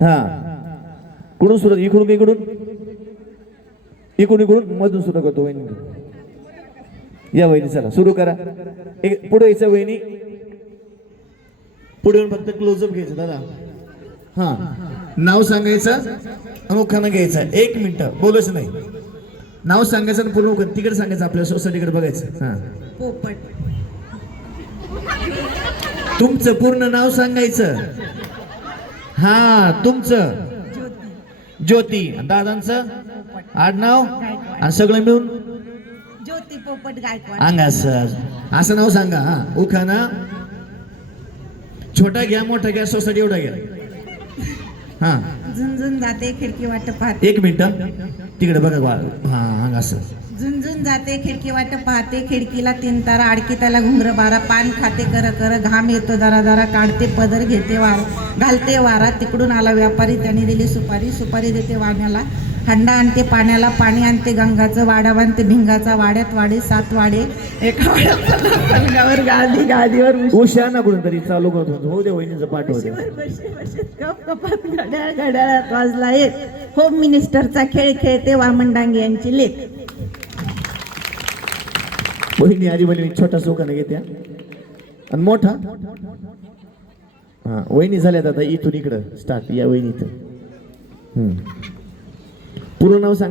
हा. कुठून सुरू इकडून इकडून? इकडून इकडून मधून सुरू करतो वहिनी. या वहिनी चला सुरू करा. एक पुढे यायचं वहिनी. पुढे येऊन फक्त क्लोजअप घ्यायचं दादा. हा. नाव सांगायचं अमुखानं घ्यायचं. एक मिनिट बोलच नाही. नाव सांगायचं आणि पूर्ण तिकडे सांगायचं आपल्या सोसायटीकडे बघायचं. हा. पोपट. तुमचं पूर्ण नाव सांगायचं. हा तुमचं? ज्योती. दादांचं? आडनाव? आणि सगळं मिळून? ज्योती पोपट गायकवाड. अंग असं असं नाव सांगा हा. उखाना छोटा घ्या मोठा घ्या सोसायटी एवढा घ्या. हा. झुंझुन जाते खिडकी वाट पाहते एक मिनिट. तिकडे बघा हा. अंग असं झुंझुन जाते खिडकी वाट पाहते खिडकीला तीन तारा आडकी त्याला घुंगर बारा पान खाते कर कर घाम येतो जरा जरा काढते पदर घेते वार घालते वारा तिकडून आला व्यापारी त्याने दिली सुपारी सुपारी देते वाण्याला हंडा आणते पाण्याला पाणी आणते गंगाचं वाडा बांधते भिंगाचा वाड्यात वाडे सात वाडे एका वाड्यात पलंगावर गादी गादीवर उशा. ना तरी चालू करतो. होऊ दे. वहिनीचं घड्याळ घड्याळात वाजला एक होम मिनिस्टरचा खेळ खेळते वामन डांगे यांची लेख. वहिनी आधी बहिणी छोटा सोकाने घेत्या आणि मोठा. हा वहिनी झाल्यात आता इथून इकडं. स्टार्ट या वहिनी इथं पूर्ण नाव सांग.